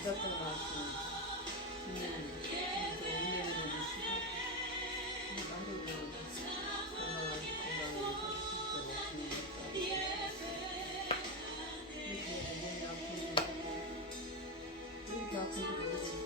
이것저것 나왔으면 운명을 내리시고 만들고 건강하게 살 수 있도록 이렇게 몸이 아픈지 이렇게 아픈지 모르겠어요.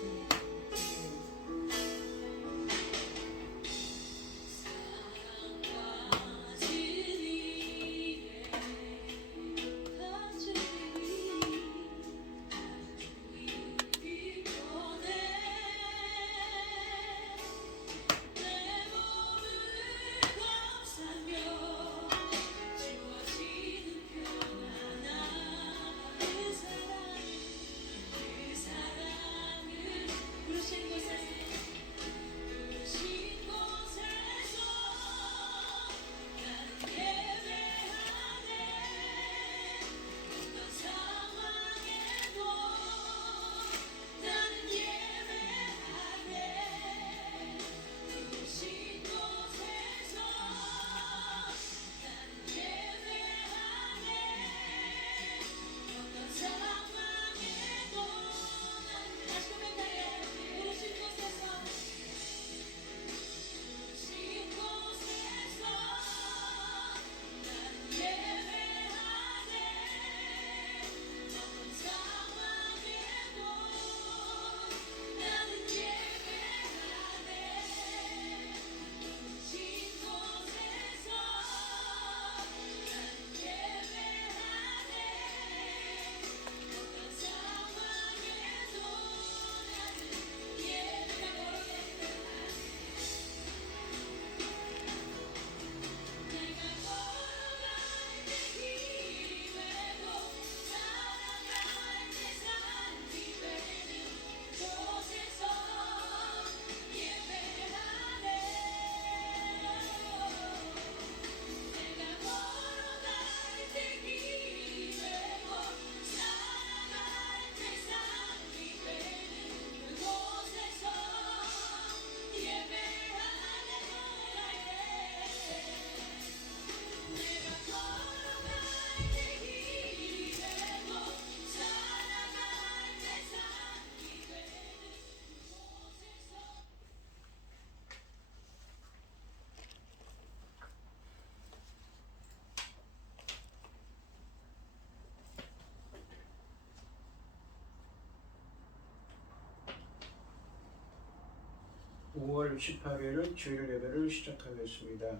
(5월 18일) 주일 예배를 시작하겠습니다.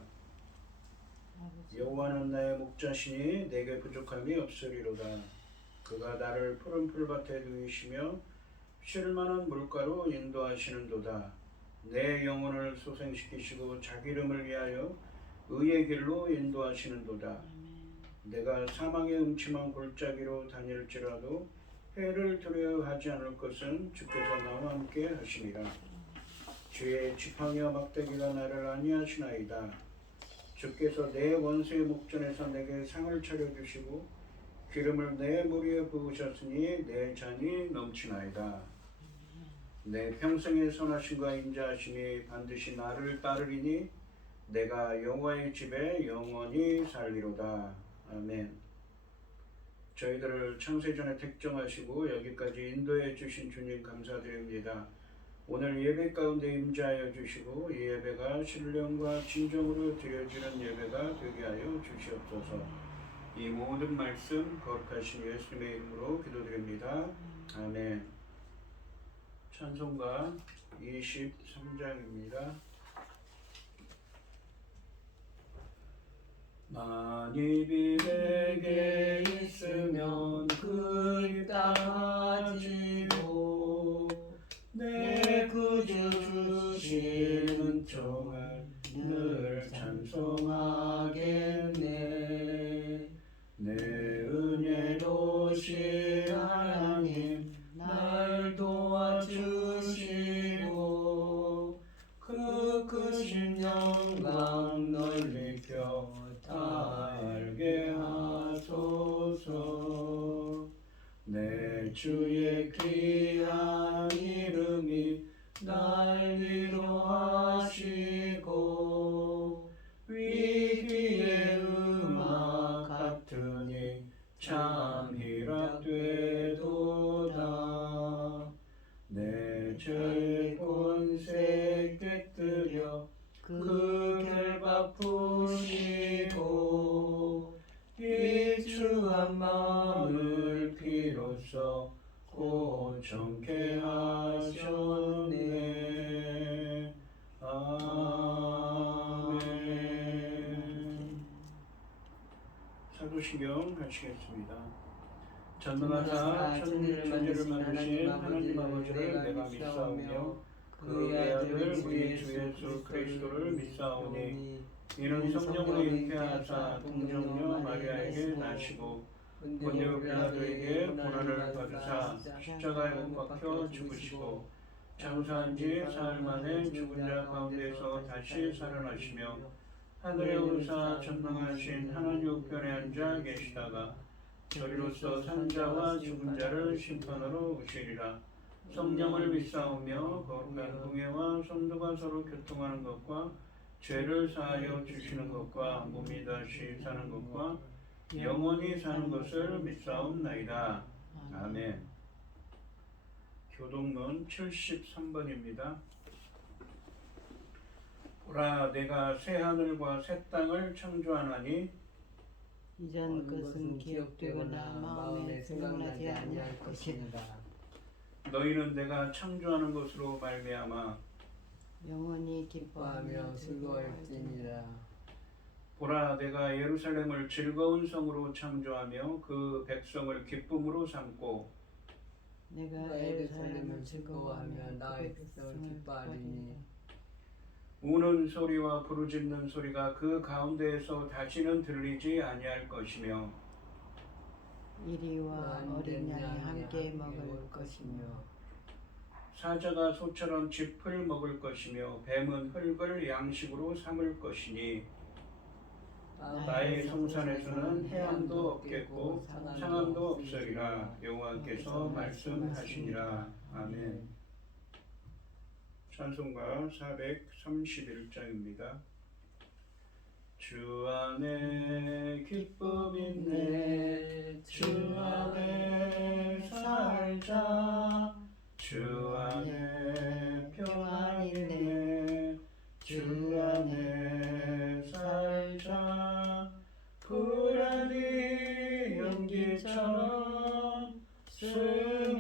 여호와는 나의 목자시니 내게 부족함이 없으리로다. 그가 나를 푸른 풀밭에 누이시며 쉴 만한 물가로 인도하시는도다. 내 영혼을 소생시키시고 자기 이름을 위하여 의의 길로 인도하시는도다. 내가 사망의 음침한 골짜기로 다닐지라도 해를 두려워하지 않을 것은 주께서 나와 함께 하시니라. 주의 지팡이와 막대기가 나를 안위하시나이다. 주께서 내 원수의 목전에서 내게 상을 차려주시고 기름을 내 머리에 부으셨으니 내 잔이 넘치나이다. 내 평생의 선하심과 인자하심이 반드시 나를 따르리니 내가 여호와의 집에 영원히 살리로다. 아멘. 저희들을 창세전에 택정하시고 여기까지 인도해 주신 주님 감사드립니다. 오늘 예배 가운데 임재하여 주시고 이 예배가 신령과 진정으로 드려지는 예배가 되게 하여 주시옵소서. 이 모든 말씀 거룩하신 예수님의 이름으로 기도드립니다. 아멘. 찬송가 23장입니다. 만입이 내게 있으면 그 입 닫아지고 내 구주 주시는 종을 늘 찬송하겠네. 내 은혜로우신 하나님 날 도와주시고 그 크신 영광 널리 펴 다 알게 하소서. 내 주의 귀한 이름이 날 위로하시고 위기의 음악 같으니 참 희락되도다. 정케 하셨네. 아멘. 사도신경 하시겠습니다. 전능하사 천지를 만드신 하나님 아버지를 내가 믿사오며 그의 아들 우리 주 예수 그리스도를 믿사오니 이는 성령으로 잉태하사 동정녀 마리아에게 나시고 본디오 빌라도에게 고난을 받으사 십자가에 못 박혀 죽으시고 장사한 지 사흘 만에 죽은 자 가운데서 다시 살아나시며 하늘에 오르사 전능하신 하나님 우편에 앉아 계시다가 저리로서 산자와 죽은 자를 심판하러 오시리라. 성령을 믿사오며 거룩한 공예와 성도가 서로 교통하는 것과 죄를 사하여 주시는 것과 몸이 다시 사는 것과 영원히 사는 것을 믿사옵나이다. 아멘. 교동문 73번입니다. 보라, 내가 새 하늘과 새 땅을 창조하나니 이전 것은 기억되거나 마음에 생각나지 아니할 것이니라. 너희는 내가 창조하는 것으로 말미암아 영원히 기뻐하며 즐거울지니라. 보라, 내가 예루살렘을 즐거운 성으로 창조하며 그 백성을 기쁨으로 삼고 내가 예루살렘을 즐거워하며 나의 백성을 기뻐하리니 우는 소리와 부르짖는 소리가 그 가운데에서 다시는 들리지 아니할 것이며 이리와 어린 양이 함께 먹을 것이며 사자가 소처럼 짚을 먹을 것이며 뱀은 흙을 양식으로 삼을 것이니 나의 성산에서는 해함도 없겠고 상함도 없으리라. 여호와께서 말씀하시니라. 아멘. 찬송가 431장입니다. 주 안에 기쁨 있네, 주 안에 살자, 주 안에 평안 있네, 주 안에 살자. 불안이 연기처럼 스며들어도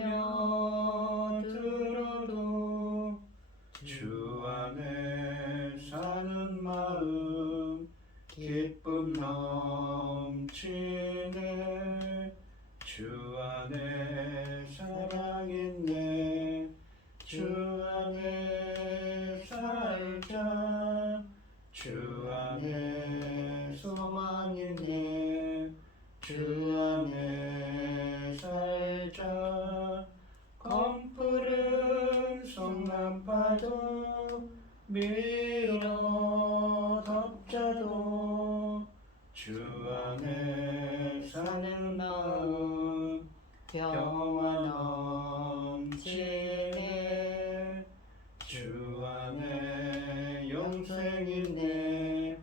주 안에 사는 마음 기쁨 넘치네. 주 안에 사랑 있네, 주 안에 살자, 주 안에 소망 있네, 주 안에 살자. 검푸른 성난파도 밀어 덮자도 주 안에 사는 마음 평화 넘치네. 주 안에 영생 있네,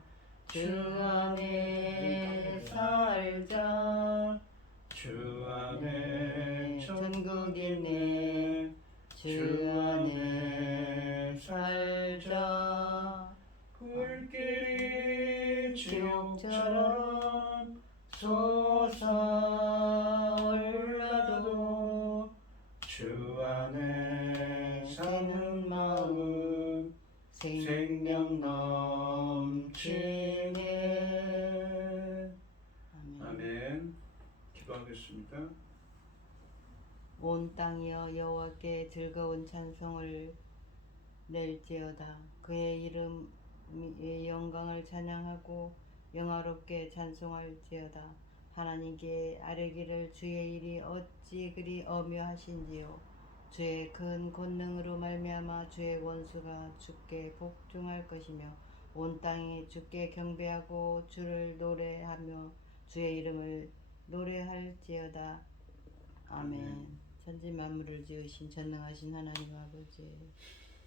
주 안에 살자, 주 안에 천국 있네, 주 안에 살자. 불길이 지옥처럼 솟아올라도 주 안에 사는 마음 생명 넘치네. 아멘. 기도하겠습니다. 온 땅이여 여호와께 즐거운 찬송을 낼지어다. 그의 이름의 영광을 찬양하고 영화롭게 찬송할지어다. 하나님께 아뢰기를 주의 일이 어찌 그리 엄묘하신지요. 주의 큰 권능으로 말미암아 주의 원수가 주께 복종할 것이며 온 땅이 주께 경배하고 주를 노래하며 주의 이름을 노래할지어다. 아멘. 천지 만물을 지으신 전능하신 하나님 아버지,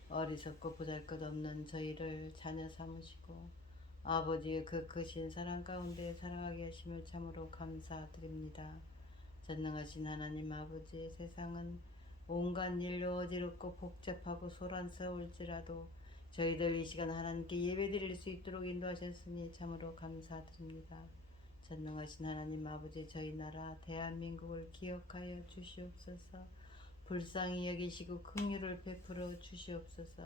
어리석고 보잘것없는 저희를 자녀 삼으시고 아버지의 그 크신 사랑 가운데 살아가게 하심을 참으로 감사드립니다. 전능하신 하나님 아버지, 세상은 온갖 일로 어지럽고 복잡하고 소란스러울지라도 저희들 이 시간 하나님께 예배드릴 수 있도록 인도하셨으니 참으로 감사드립니다. 전능하신 하나님 아버지, 저희 나라 대한민국을 기억하여 주시옵소서. 불쌍히 여기시고 긍휼을 베풀어 주시옵소서.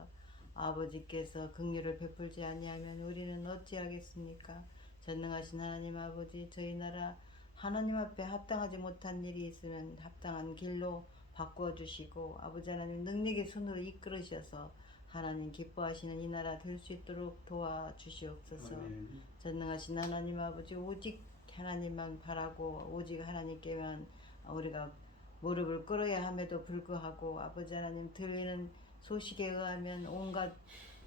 아버지께서 긍휼을 베풀지 아니하면 우리는 어찌하겠습니까? 전능하신 하나님 아버지, 저희 나라 하나님 앞에 합당하지 못한 일이 있으면 합당한 길로 바꾸어 주시고, 아버지 하나님 능력의 손으로 이끌으셔서 하나님 기뻐하시는 이 나라 될 수 있도록 도와주시옵소서. 아멘. 전능하신 하나님 아버지, 오직 하나님만 바라고 오직 하나님께만 우리가 무릎을 꿇어야 함에도 불구하고, 아버지 하나님 들리는 소식에 의하면 온갖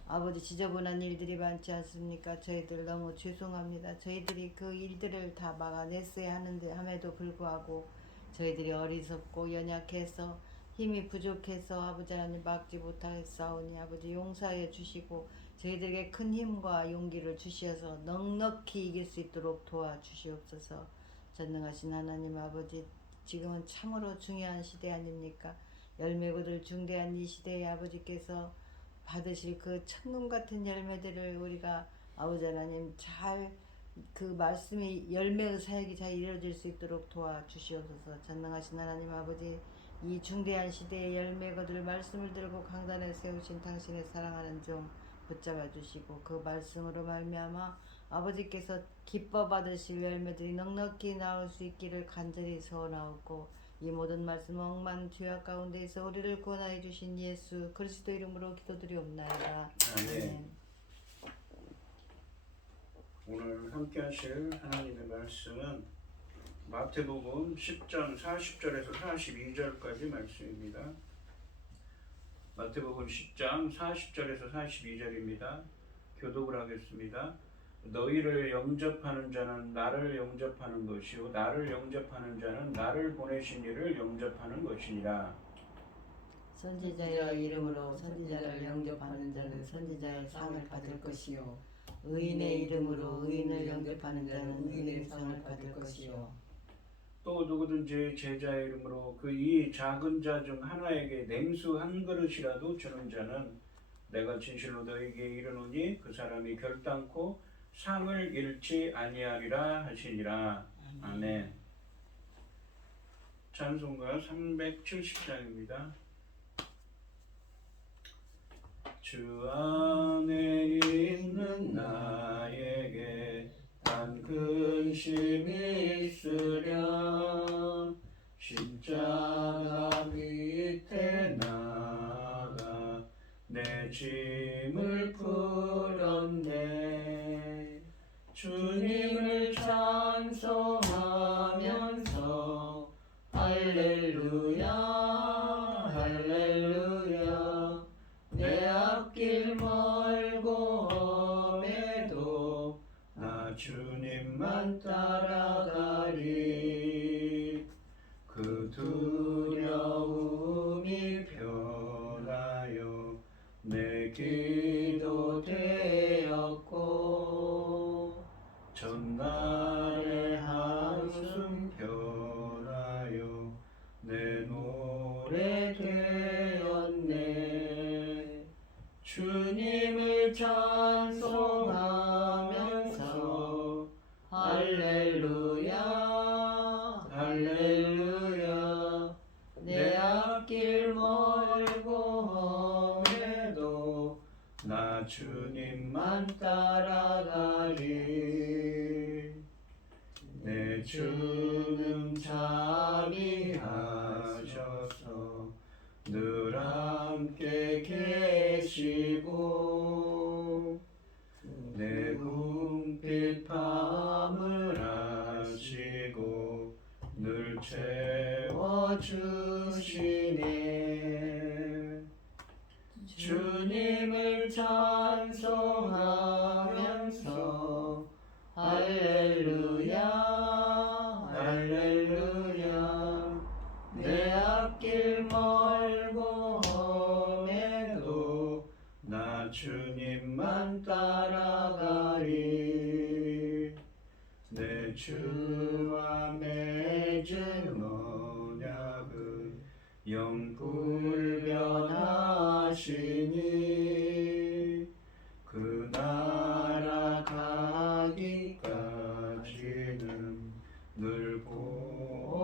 아버지 지저분한 일들이 많지 않습니까? 저희들 너무 죄송합니다. 저희들이 그 일들을 다 막아냈어야 하는데 함에도 불구하고 저희들이 어리석고 연약해서 힘이 부족해서 아버지 하나님 막지 못하겠사오니 아버지 용서하여 주시고 저희들에게 큰 힘과 용기를 주시어서 넉넉히 이길 수 있도록 도와주시옵소서. 전능하신 하나님 아버지, 지금은 참으로 중요한 시대 아닙니까? 열매고들 중대한 이 시대에 아버지께서 받으실 그 천금 같은 열매들을 우리가 아버지 하나님 잘 그 말씀이 열매의 사역이 잘 이루어질 수 있도록 도와주시옵소서. 전능하신 하나님 아버지, 이 중대한 시대의 열매거들 말씀을 들고 강단에 세우신 당신의 사랑하는 종 붙잡아 주시고, 그 말씀으로 말미암아 아버지께서 기뻐 받으실 열매들이 넉넉히 나올 수 있기를 간절히 소원하옵고, 이 모든 말씀 억만 죄악 가운데에서 우리를 구원하여 주신 예수 그리스도 이름으로 기도드리옵나이다. 아멘. 오늘 함께 하실 하나님의 말씀은 마태복음 10장 40절에서 42절까지 말씀입니다. 마태복음 10장 40절에서 42절입니다. 교독을 하겠습니다. 너희를 영접하는 자는 나를 영접하는 것이요 나를 영접하는 자는 나를 보내신 이를 영접하는 것이니라. 선지자의 이름으로 선지자를 영접하는 자는 선지자의 상을 받을 것이요, 의인의 이름으로 의인을 영접하는 자는 의인의 상을 받을 것이요. 또 누구든지 제자의 이름으로 그 이 작은 자 중 하나에게 냉수 한 그릇이라도 주는 자는 내가 진실로 너에게 이르노니 그 사람이 결단코 상을 잃지 아니하리라 하시니라. 아멘. 찬송가 370장입니다. 주 안에 있는 나에게 단 근심이 있으랴. 십자가 밑에 나가 내 짐을 풀었네. 주님을 찬송하면서 할렐루야 할렐루야. 내 앞길 멀고 험해도 나 주님만 따라가리. 그 두려움이 변하여 내 기도 되었고, 전날의 한숨 변하여 내 노래 되었네. 주님을 찬송하면서 할렐루야 할렐루야. 내 앞길 멀고 험해도 나 주님만 따라가리. 내 주는 잠이 하셔서 늘 함께 계시고, 내 궁핍 밤을 아시고 늘 채워주시네. 주님을 찬송하면서 할렐루야 할렐루야. 내 앞길 멀고 험해도 나 주님만 따라가리. 내 주와 맺은 언약은 영불변하시니, 그 나라 가기까지는 늘 보호하시네.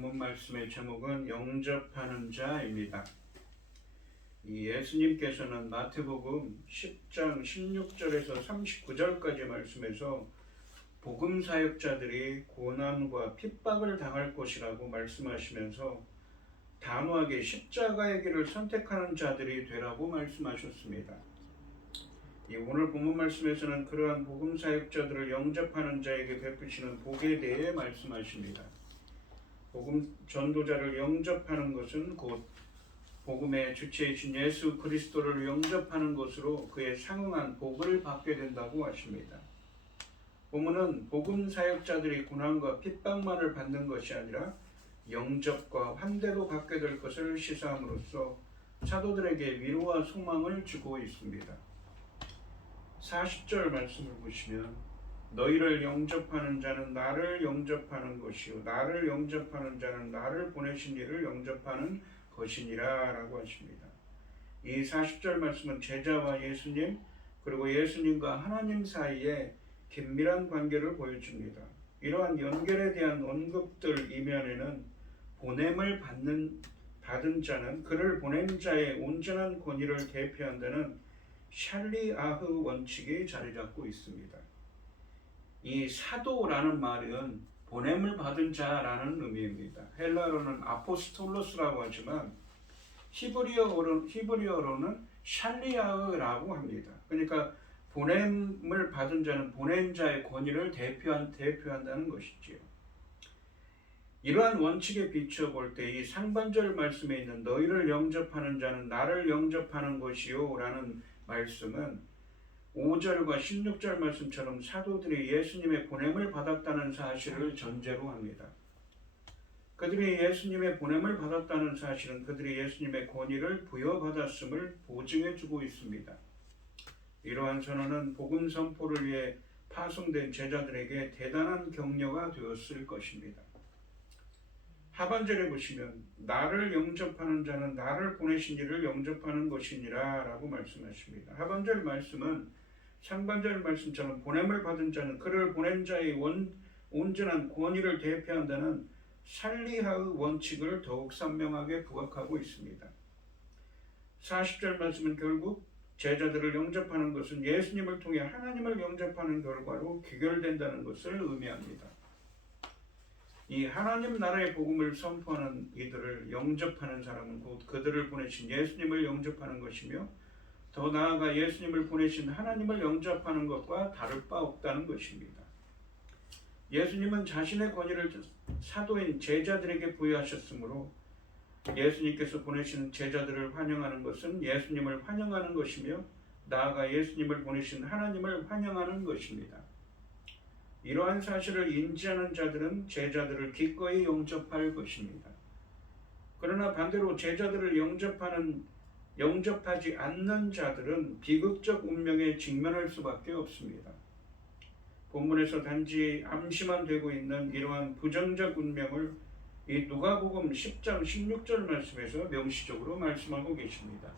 본문 말씀의 제목은 영접하는 자입니다. 이 예수님께서는 마태복음 10장 16절에서 39절까지 말씀에서 복음 사역자들이 고난과 핍박을 당할 것이라고 말씀하시면서 단호하게 십자가의 길을 선택하는 자들이 되라고 말씀하셨습니다. 이 오늘 본문 말씀에서는 그러한 복음 사역자들을 영접하는 자에게 베푸시는 복에 대해 말씀하십니다. 복음 전도자를 영접하는 것은 곧 복음의 주체이신 예수 그리스도를 영접하는 것으로 그에 상응한 복을 받게 된다고 하십니다. 본문은 복음 사역자들이 고난과 핍박만을 받는 것이 아니라 영접과 환대도 받게 될 것을 시사함으로써 사도들에게 위로와 소망을 주고 있습니다. 40절 말씀을 보시면 너희를 영접하는 자는 나를 영접하는 것이요 나를 영접하는 자는 나를 보내신 이를 영접하는 것이니라 라고 하십니다. 이 40절 말씀은 제자와 예수님 그리고 예수님과 하나님 사이에 긴밀한 관계를 보여줍니다. 이러한 연결에 대한 언급들 이면에는 보냄을 받은 자는 그를 보낸 자의 온전한 권위를 대표한다는 샬리아흐 원칙이 자리 잡고 있습니다. 이 사도라는 말은 보냄을 받은 자라는 의미입니다. 헬라어로는 아포스톨로스라고 하지만 히브리어로는 샬리아흐라고 합니다. 그러니까 보냄을 받은 자는 보낸 자의 권위를 대표한다는 것이지요. 이러한 원칙에 비추어 볼 때 이 상반절 말씀에 있는 너희를 영접하는 자는 나를 영접하는 것이요 라는 말씀은 5절과 16절 말씀처럼 사도들이 예수님의 보냄을 받았다는 사실을 전제로 합니다. 그들이 예수님의 보냄을 받았다는 사실은 그들이 예수님의 권위를 부여받았음을 보증해 주고 있습니다. 이러한 선언은 복음 선포를 위해 파송된 제자들에게 대단한 격려가 되었을 것입니다. 하반절에 보시면 나를 영접하는 자는 나를 보내신 이를 영접하는 것이니라 라고 말씀하십니다. 하반절 말씀은 상반절 말씀처럼 보냄을 받은 자는 그를 보낸 자의 온전한 권위를 대표한다는 샬리아흐 원칙을 더욱 선명하게 부각하고 있습니다. 40절 말씀은 결국 제자들을 영접하는 것은 예수님을 통해 하나님을 영접하는 결과로 귀결된다는 것을 의미합니다. 이 하나님 나라의 복음을 선포하는 이들을 영접하는 사람은 곧 그들을 보내신 예수님을 영접하는 것이며 더 나아가 예수님을 보내신 하나님을 영접하는 것과 다를 바 없다는 것입니다. 예수님은 자신의 권위를 사도인 제자들에게 부여하셨으므로 예수님께서 보내신 제자들을 환영하는 것은 예수님을 환영하는 것이며 나아가 예수님을 보내신 하나님을 환영하는 것입니다. 이러한 사실을 인지하는 자들은 제자들을 기꺼이 영접할 것입니다. 그러나 반대로 제자들을 영접하지 않는 자들은 비극적 운명에 직면할 수밖에 없습니다. 본문에서 단지 암시만 되고 있는 이러한 부정적 운명을 이 누가복음 10장 16절 말씀에서 명시적으로 말씀하고 계십니다.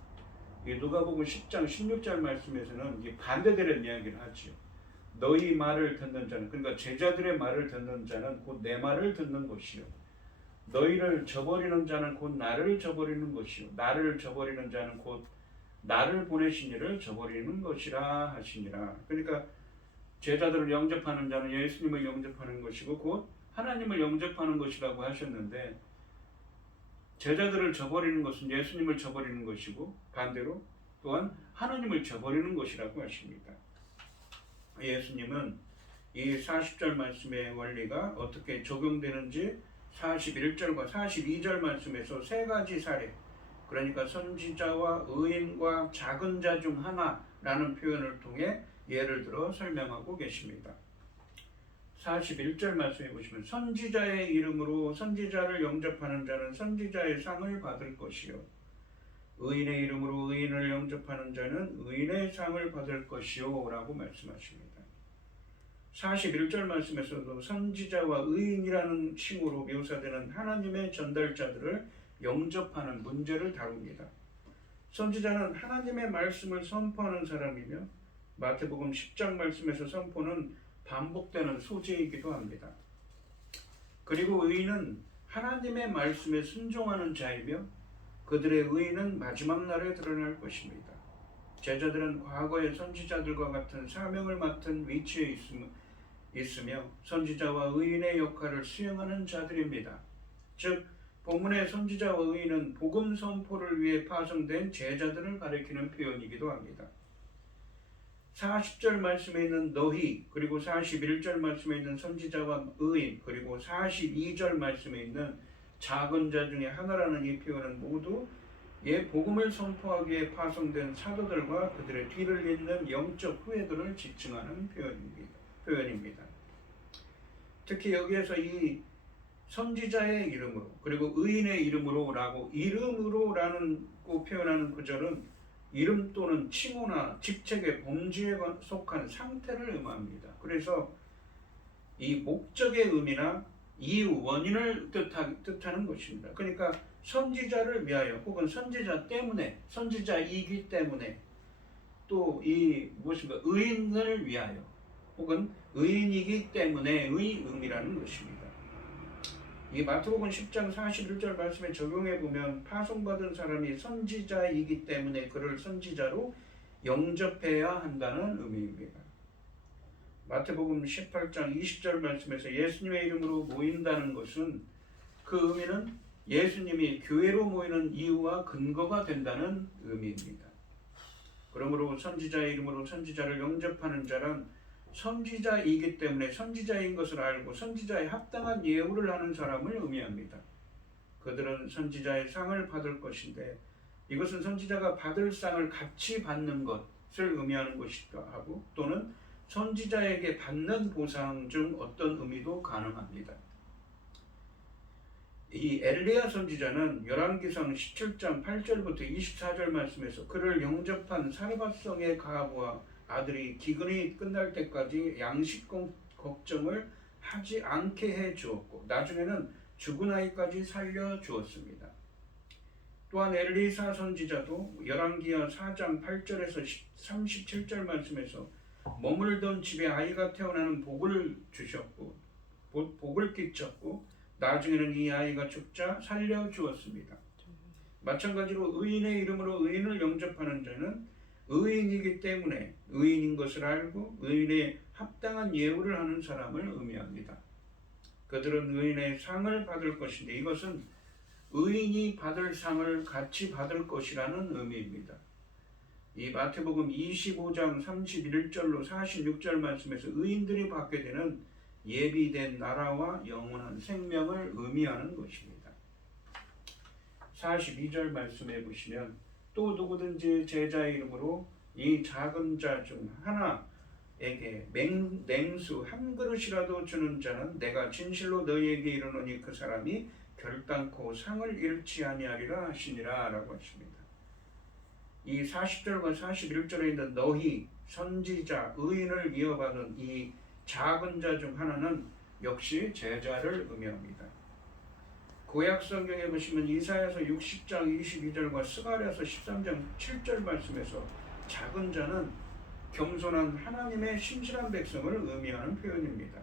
이 누가복음 10장 16절 말씀에서는 이 반대되는 이야기를 하지요. 너희 말을 듣는 자는, 그러니까 제자들의 말을 듣는 자는 곧 내 말을 듣는 것이요 너희를 저버리는 자는 곧 나를 저버리는 것이요 나를 저버리는 자는 곧 나를 보내신 이를 저버리는 것이라 하시니라. 그러니까 제자들을 영접하는 자는 예수님을 영접하는 것이고 곧 하나님을 영접하는 것이라고 하셨는데 제자들을 저버리는 것은 예수님을 저버리는 것이고 반대로 또한 하나님을 저버리는 것이라고 하십니다. 예수님은 이 40절 말씀의 원리가 어떻게 적용되는지 41절과 42절 말씀에서 세 가지 사례, 그러니까 선지자와 의인과 작은 자 중 하나라는 표현을 통해 예를 들어 설명하고 계십니다. 41절 말씀해 보시면 선지자의 이름으로 선지자를 영접하는 자는 선지자의 상을 받을 것이요 의인의 이름으로 의인을 영접하는 자는 의인의 상을 받을 것이요 라고 말씀하십니다. 41절 말씀에서도 선지자와 의인이라는 칭호로 묘사되는 하나님의 전달자들을 영접하는 문제를 다룹니다. 선지자는 하나님의 말씀을 선포하는 사람이며 마태복음 10장 말씀에서 선포는 반복되는 소재이기도 합니다. 그리고 의인은 하나님의 말씀에 순종하는 자이며 그들의 의의는 마지막 날에 드러날 것입니다. 제자들은 과거의 선지자들과 같은 사명을 맡은 위치에 있으며 선지자와 의인의 역할을 수행하는 자들입니다. 즉 본문의 선지자와 의인은 복음 선포를 위해 파송된 제자들을 가리키는 표현이기도 합니다. 40절 말씀에 있는 너희, 그리고 41절 말씀에 있는 선지자와 의인, 그리고 42절 말씀에 있는 작은 자 중에 하나라는 이 표현은 모두 복음을 선포하기 위해 파송된 사도들과 그들의 뒤를 잇는 영적 후예들을 지칭하는 표현입니다. 특히 여기에서 이 선지자의 이름으로 그리고 의인의 이름으로라고 이름으로라는 표현하는 구절은 이름 또는 칭호나 직책의 범주에 속한 상태를 의미합니다. 그래서 이 목적의 의미나 이유, 원인을 뜻하는 것입니다. 그러니까 선지자를 위하여 혹은 선지자 때문에, 선지자이기 때문에 또 무엇인가 의인을 위하여 혹은 의인이기 때문에의 의미라는 것입니다. 이 마태복음 10장 41절 말씀에 적용해 보면 파송받은 사람이 선지자이기 때문에 그를 선지자로 영접해야 한다는 의미입니다. 마태복음 18장 20절 말씀에서 예수님의 이름으로 모인다는 것은 그 의미는 예수님이 교회로 모이는 이유와 근거가 된다는 의미입니다. 그러므로 선지자의 이름으로 선지자를 영접하는 자란 선지자이기 때문에 선지자인 것을 알고 선지자에 합당한 예우를 하는 사람을 의미합니다. 그들은 선지자의 상을 받을 것인데 이것은 선지자가 받을 상을 같이 받는 것을 의미하는 것이기도 하고 또는 선지자에게 받는 보상 중 어떤 의미도 가능합니다. 이 엘리야 선지자는 열왕기상 17장 8절부터 24절 말씀에서 그를 영접한 사르밧성의 가부와 아들이 기근이 끝날 때까지 양식 걱정을 하지 않게 해 주었고 나중에는 죽은 아이까지 살려 주었습니다. 또한 엘리사 선지자도 열왕기하 4장 8절에서 37절 말씀에서 머물던 집에 아이가 태어나는 복을 주셨고 복을 끼쳤고 나중에는 이 아이가 죽자 살려 주었습니다. 마찬가지로 의인의 이름으로 의인을 영접하는 자는 의인이기 때문에 의인인 것을 알고 의인에 합당한 예우를 하는 사람을 의미합니다. 그들은 의인의 상을 받을 것인데 이것은 의인이 받을 상을 같이 받을 것이라는 의미입니다. 이 마태복음 25장 31절로 46절 말씀에서 의인들이 받게 되는 예비된 나라와 영원한 생명을 의미하는 것입니다. 42절 말씀해 보시면 또 누구든지 제자의 이름으로 이 작은 자 중 하나에게 냉수 한 그릇이라도 주는 자는 내가 진실로 너희에게 이르노니 그 사람이 결단코 상을 잃지 아니하리라 하시니라 라고 하십니다. 이 40절과 41절에 있는 너희, 선지자, 의인을 이어받은 이 작은 자 중 하나는 역시 제자를 의미합니다. 구약 성경에 보시면 이사야서 60장 22절과 스가랴서 13장 7절 말씀에서 작은 자는 겸손한 하나님의 신실한 백성을 의미하는 표현입니다.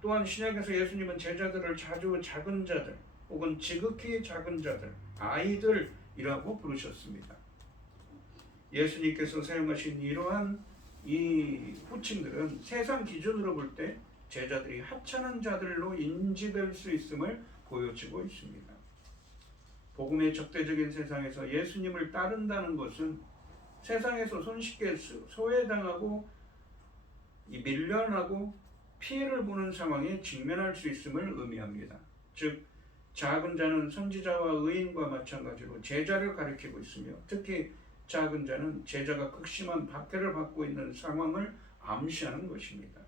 또한 신약에서 예수님은 제자들을 자주 작은 자들 혹은 지극히 작은 자들, 아이들이라고 부르셨습니다. 예수님께서 사용하신 이러한 이 호칭들은 세상 기준으로 볼 때 제자들이 하찮은 자들로 인지될 수 있음을 보여주고 있습니다. 복음의 적대적인 세상에서 예수님을 따른다는 것은 세상에서 손쉽게 소외당하고 밀려나고 피해를 보는 상황에 직면할 수 있음을 의미합니다. 즉 작은 자는 선지자와 의인과 마찬가지로 제자를 가리키고 있으며 특히 작은 자는 제자가 극심한 박해를 받고 있는 상황을 암시하는 것입니다.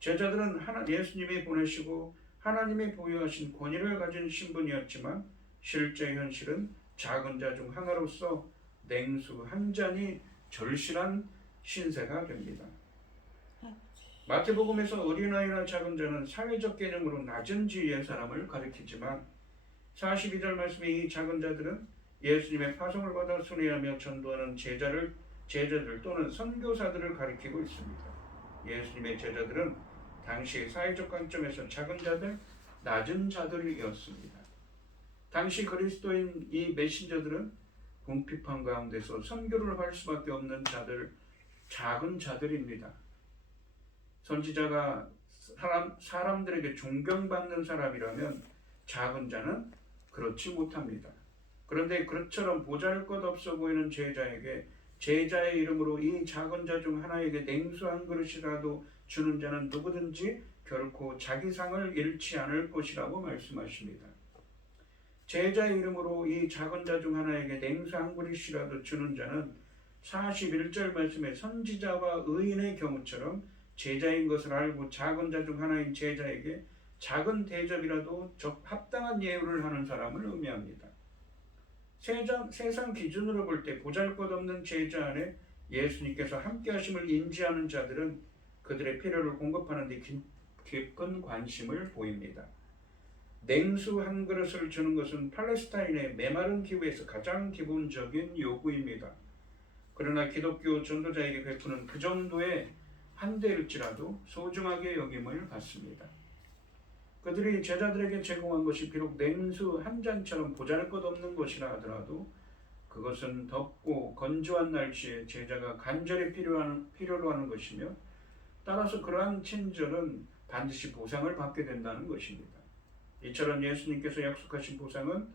제자들은 예수님이 보내시고 하나님이 보유하신 권위를 가진 신분이었지만 실제 현실은 작은 자 중 하나로서 냉수 한 잔이 절실한 신세가 됩니다. 마태복음에서 어린아이나 작은 자는 사회적 개념으로 낮은 지위의 사람을 가리키지만 42절 말씀에 이 작은 자들은 예수님의 파송을 받아 순회하며 전도하는 제자들 또는 선교사들을 가리키고 있습니다. 예수님의 제자들은 당시 사회적 관점에서 작은 자들 낮은 자들이었습니다. 당시 그리스도인 이 메신저들은 궁핍한 가운데서 선교를 할 수밖에 없는 자들, 작은 자들입니다. 선지자가 사람들에게 존경받는 사람이라면 작은 자는 그렇지 못합니다. 그런데 그처럼 보잘것없어 보이는 제자에게 제자의 이름으로 이 작은 자 중 하나에게 냉수 한 그릇이라도 주는 자는 누구든지 결코 자기 상을 잃지 않을 것이라고 말씀하십니다. 제자의 이름으로 이 작은 자 중 하나에게 냉수 한 그릇이라도 주는 자는 41절 말씀에 선지자와 의인의 경우처럼 제자인 것을 알고 작은 자 중 하나인 제자에게 작은 대접이라도 합당한 예우를 하는 사람을 의미합니다. 세상 기준으로 볼 때 보잘것없는 제자 안에 예수님께서 함께 하심을 인지하는 자들은 그들의 필요를 공급하는 데 깊은 관심을 보입니다. 냉수 한 그릇을 주는 것은 팔레스타인의 메마른 기후에서 가장 기본적인 요구입니다. 그러나 기독교 전도자에게 베푸는 그 정도의 한대일지라도 소중하게 여김을 받습니다. 그들이 제자들에게 제공한 것이 비록 냉수 한 잔처럼 보잘것없는 것이라 하더라도 그것은 덥고 건조한 날씨에 제자가 간절히 필요로 하는 것이며 따라서 그러한 친절은 반드시 보상을 받게 된다는 것입니다. 이처럼 예수님께서 약속하신 보상은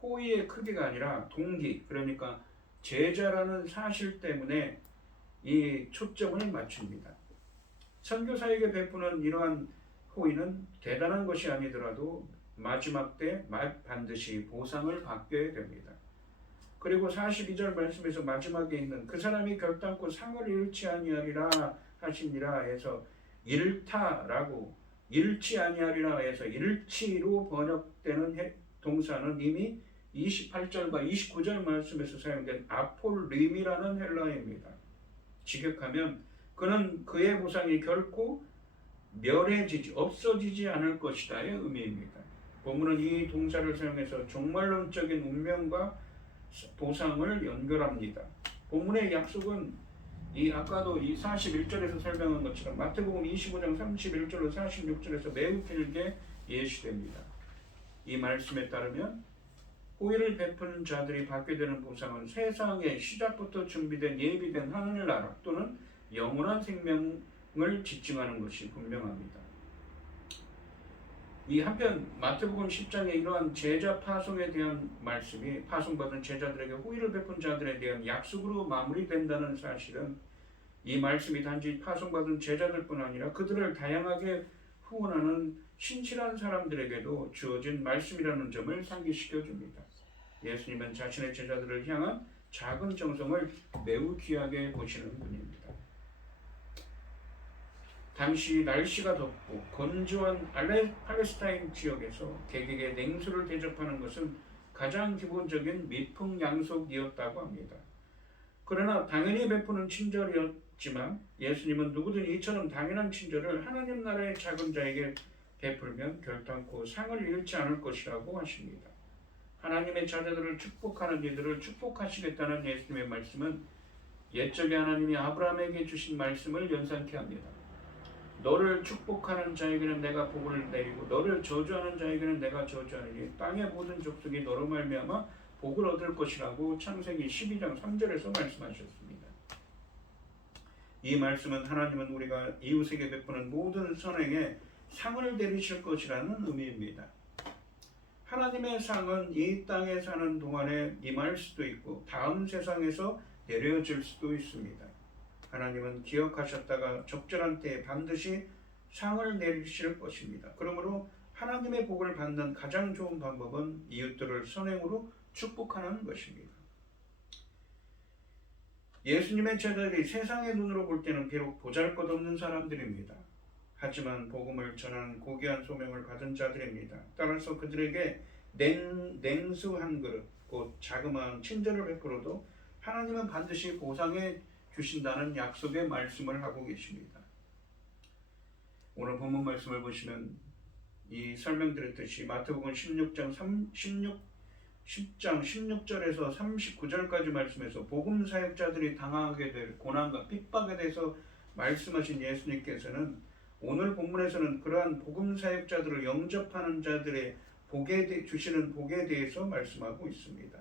호의의 크기가 아니라 동기, 그러니까 제자라는 사실 때문에 이 초점을 맞춥니다. 선교사에게 베푸는 이러한 호의는 대단한 것이 아니더라도 마지막 때 반드시 보상을 받게 됩니다. 그리고 42절 말씀에서 마지막에 있는 그 사람이 결단코 상을 잃지 아니하리라 하시니라 해서 잃다라고 잃지 아니하리라 해서 잃지로 번역되는 동사는 이미 28절과 29절 말씀에서 사용된 아폴림이라는 헬라어입니다. 직역하면 그는 그의 보상이 결코 멸해지지 없어지지 않을 것이다의 의미입니다. 본문은 이 동사를 사용해서 종말론적인 운명과 보상을 연결합니다. 본문의 약속은 아까도 이 41절에서 설명한 것처럼 마태복음 25장 31절로 46절에서 매우 길게 예시됩니다. 이 말씀에 따르면 호의를 베푸는 자들이 받게 되는 보상은 세상의 시작부터 준비된 예비된 하늘나라 또는 영원한 생명을 지칭하는 것이 분명합니다. 이 한편 마태복음 10장에 이러한 제자 파송에 대한 말씀이 파송받은 제자들에게 호의를 베푼 자들에 대한 약속으로 마무리된다는 사실은 이 말씀이 단지 파송받은 제자들뿐 아니라 그들을 다양하게 후원하는 신실한 사람들에게도 주어진 말씀이라는 점을 상기시켜 줍니다. 예수님은 자신의 제자들을 향한 작은 정성을 매우 귀하게 보시는 분입니다. 당시 날씨가 덥고 건조한 팔레스타인 지역에서 객에게 냉수를 대접하는 것은 가장 기본적인 미풍양속이었다고 합니다. 그러나 당연히 베푸는 친절이었지만 예수님은 누구든 이처럼 당연한 친절을 하나님 나라의 작은 자에게 베풀면 결단코 상을 잃지 않을 것이라고 하십니다. 하나님의 자녀들을 축복하는 이들을 축복하시겠다는 예수님의 말씀은 옛적에 하나님이 아브라함에게 주신 말씀을 연상케 합니다. 너를 축복하는 자에게는 내가 복을 내리고 너를 저주하는 자에게는 내가 저주하리니 땅의 모든 족속이 너로 말미암아 복을 얻을 것이라고 창세기 12장 3절에서 말씀하셨습니다. 이 말씀은 하나님은 우리가 이웃에게 베푸는 모든 선행에 상을 내리실 것이라는 의미입니다. 하나님의 상은 이 땅에 사는 동안에 임할 수도 있고 다음 세상에서 내려질 수도 있습니다. 하나님은 기억하셨다가 적절한 때에 반드시 상을 내리실 것입니다. 그러므로 하나님의 복을 받는 가장 좋은 방법은 이웃들을 선행으로 축복하는 것입니다. 예수님의 제자들이 세상의 눈으로 볼 때는 비록 보잘것없는 사람들입니다. 하지만 복음을 전하는 고귀한 소명을 받은 자들입니다. 따라서 그들에게 냉수 한 그릇, 곧 자그마한 친절을 베풀어도 하나님은 반드시 보상해 주신다는 약속의 말씀을 하고 계십니다. 오늘 본문 말씀을 보시면 이 설명드렸듯이 마태복음 10장 16절에서 39절까지 말씀에서 복음 사역자들이 당하게 될 고난과 핍박에 대해서 말씀하신 예수님께서는 오늘 본문에서는 그러한 복음 사역자들을 영접하는 자들의 주시는 복에 대해서 말씀하고 있습니다.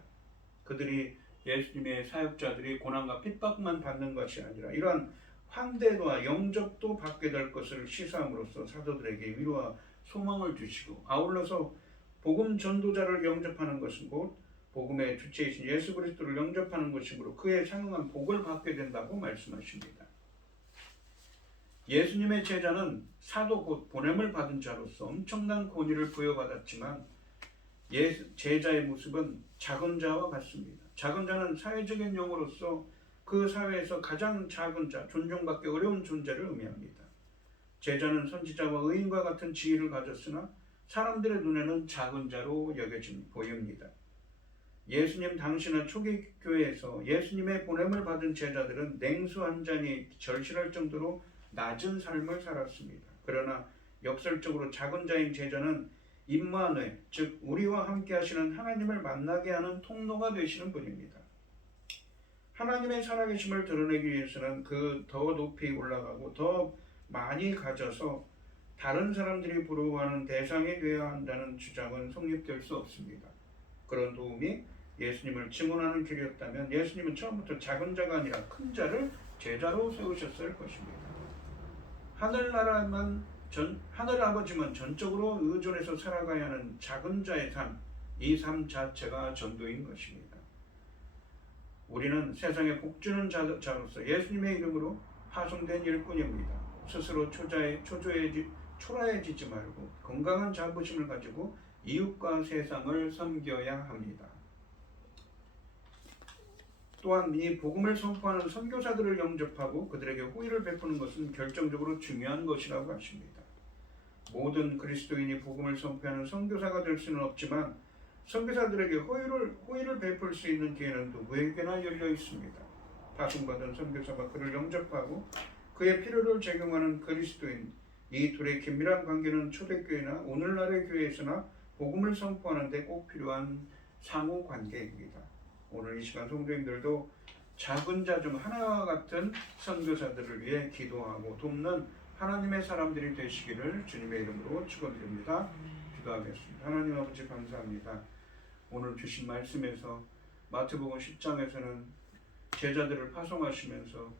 그들이 예수님의 사역자들이 고난과 핍박만 받는 것이 아니라 이러한 환대와 영접도 받게 될 것을 시사함으로써 사도들에게 위로와 소망을 주시고, 아울러서 복음 전도자를 영접하는 것은 곧 복음의 주체이신 예수 그리스도를 영접하는 것이므로 그에 상응한 복을 받게 된다고 말씀하십니다. 예수님의 제자는 사도 곧 보냄을 받은 자로서 엄청난 권위를 부여받았지만 제자의 모습은 작은 자와 같습니다. 작은 자는 사회적인 용어로서 그 사회에서 가장 작은 자, 존중받기 어려운 존재를 의미합니다. 제자는 선지자와 의인과 같은 지위를 가졌으나 사람들의 눈에는 작은 자로 보입니다. 예수님 당시나 초기 교회에서 예수님의 보냄을 받은 제자들은 냉수 한 잔이 절실할 정도로 낮은 삶을 살았습니다. 그러나 역설적으로 작은 자인 제자는 임마누엘, 즉 우리와 함께 하시는 하나님을 만나게 하는 통로가 되시는 분입니다. 하나님의 살아계심을 드러내기 위해서는 더 높이 올라가고 더 많이 가져서 다른 사람들이 부러워하는 대상이 되어야 한다는 주장은 성립될 수 없습니다. 그런 도움이 예수님을 증언하는 길이었다면 예수님은 처음부터 작은 자가 아니라 큰 자를 제자로 세우셨을 것입니다. 하늘 아버지만 전적으로 의존해서 살아가야 하는 작은 자의 삶, 이 삶 자체가 전도인 것입니다. 우리는 세상에 복주는 자로서 예수님의 이름으로 파송된 일꾼입니다. 스스로 초라해지지 말고 건강한 자부심을 가지고 이웃과 세상을 섬겨야 합니다. 또한 이 복음을 선포하는 선교사들을 영접하고 그들에게 호의를 베푸는 것은 결정적으로 중요한 것이라고 하십니다. 모든 그리스도인이 복음을 선포하는 선교사가 될 수는 없지만 선교사들에게 호의를 베풀 수 있는 기회는 누구에게나 열려 있습니다. 파송받은 선교사가 그를 영접하고 그의 필요를 적용하는 그리스도인, 이 둘의 긴밀한 관계는 초대교회나 오늘날의 교회에서나 복음을 선포하는 데 꼭 필요한 상호 관계입니다. 오늘 이 시간 성도님들도 작은 자 중 하나와 같은 선교사들을 위해 기도하고 돕는 하나님의 사람들이 되시기를 주님의 이름으로 축원드립니다. 기도하겠습니다. 하나님 아버지 감사합니다. 오늘 주신 말씀에서 마태복음 10장에서는 제자들을 파송하시면서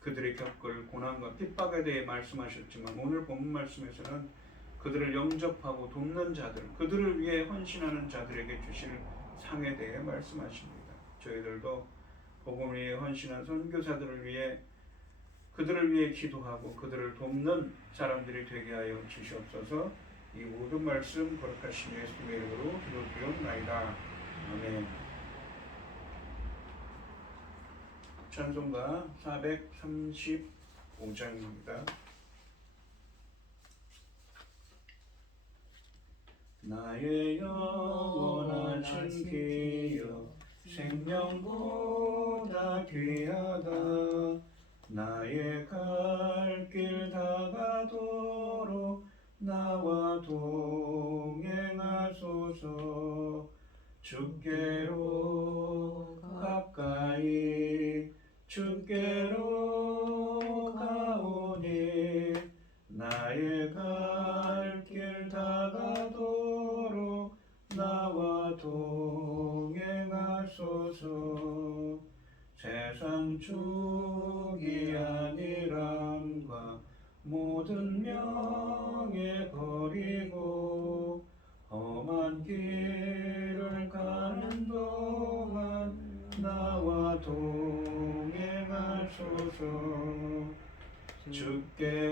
그들이 겪을 고난과 핍박에 대해 말씀하셨지만 오늘 본문 말씀에서는 그들을 영접하고 돕는 자들, 그들을 위해 헌신하는 자들에게 주실 상에 대해 말씀하십니다. 저희들도 복음을 위해 헌신한 선교사들을 위해 그들을 위해 기도하고 그들을 돕는 사람들이 되게 하여 주시옵소서. 이 모든 말씀 거룩하신 예수님의 이름으로 기도드리옵나이다. 아멘. 찬송가 435장입니다. 나의 영원하신 기여 생명보다 귀하다. 나의 갈 길 다가도록 나와 동행하소서. 주께로 가까이 주께로 가오니 나의 갈 길 다가도록 나와 동행하소서. 세상 축이 아니람과 모든 명예 버리고 험한 길을 가는 동안 나와 동행하소서.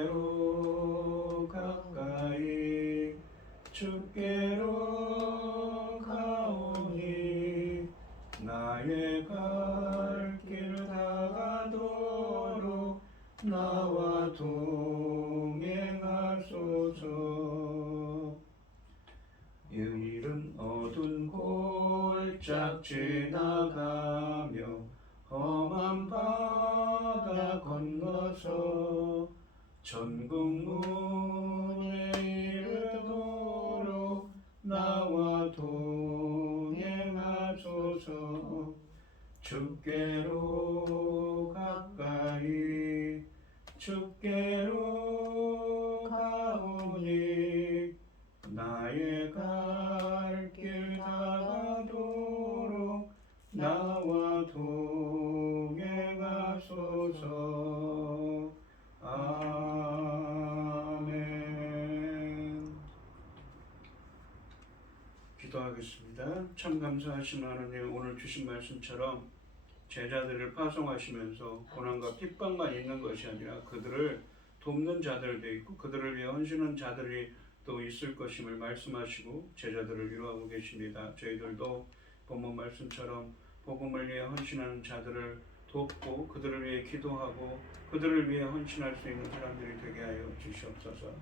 주께로 가까이 주께로 가오니 나의 갈 길 다가도록 나와 동행하소서. 유일은 어두운 골짝 지나가며 험한 바다 건너서 천국 문에 이르도록 나와 동행하소서. 주께로 가까이 주께로 내게 갈 길 다가도록 나와 동행하소서. 아멘. 기도하겠습니다. 참 감사하신 하나님, 오늘 주신 말씀처럼 제자들을 파송하시면서 고난과 핍박만 있는 것이 아니라 그들을 돕는 자들도 있고 그들을 위해 헌신한 자들이 또 있을 것임을 말씀하시고 제자들을 위로하고 계십니다. 저희들도 본문 말씀처럼 복음을 위해 헌신하는 자들을 돕고 그들을 위해 기도하고 그들을 위해 헌신할 수 있는 사람들이 되게 하여 주시옵소서.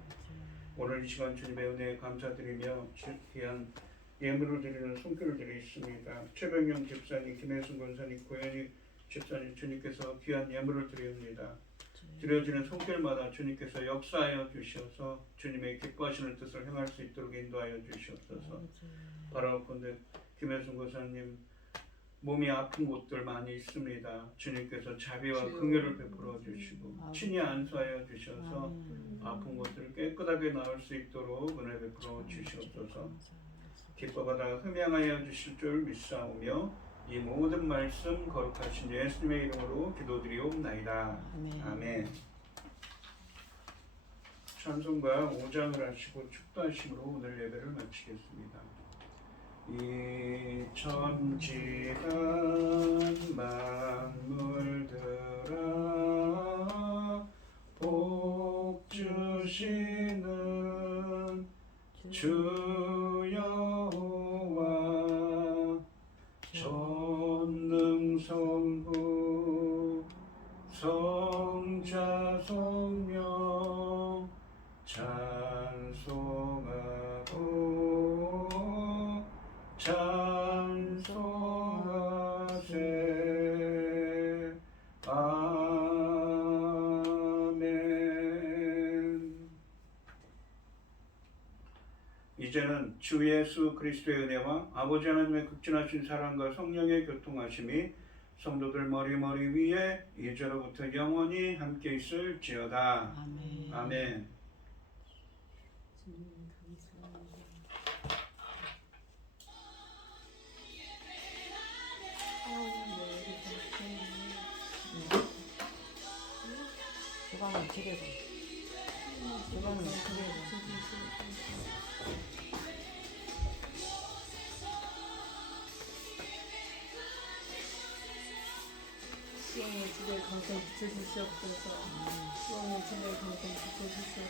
오늘 이 시간 주님의 은혜에 감사드리며 귀한 예물을 드리는 손길들이 있습니다. 최병영 집사님, 김혜순 권사님, 고현희 집사님, 주님께서 귀한 예물을 드립니다. 드려지는 손길마다 주님께서 역사하여 주시어서 주님의 기뻐하시는 뜻을 행할 수 있도록 인도하여 주시옵소서. 바라옵건대 김혜순 권사님 몸이 아픈 곳들 많이 있습니다. 주님께서 자비와 긍휼을 베풀어 주시고 친히 안수하여 주셔서 아픈 곳들을 깨끗하게 나을 수 있도록 은혜 베풀어 주시옵소서. 기뻐받아 흠양하여 주실 줄 믿사오며 이 모든 말씀 거룩하신 예수님의 이름으로 기도드리옵나이다. 아멘. 찬송가 5장을 하시고 축도하심으로 오늘 예배를 마치겠습니다. 이 천지간 만물들아 복 주시는 주 여호와 전능성부 성자 성령 찬송하고 찬송하세. 아멘. 이제는 주 예수 그리스도의 은혜와 아버지 하나님의 극진하신 사랑과 성령의 교통하심이 성도들 머리머리 위에 이제로부터 영원히 함께 있을지어다. 아멘. 아멘. 주방은 지뢰고 주방은 지뢰고 수영의 집에 감성 붙여주시옵소서. 수영의 집에 감성 붙여주시옵소서.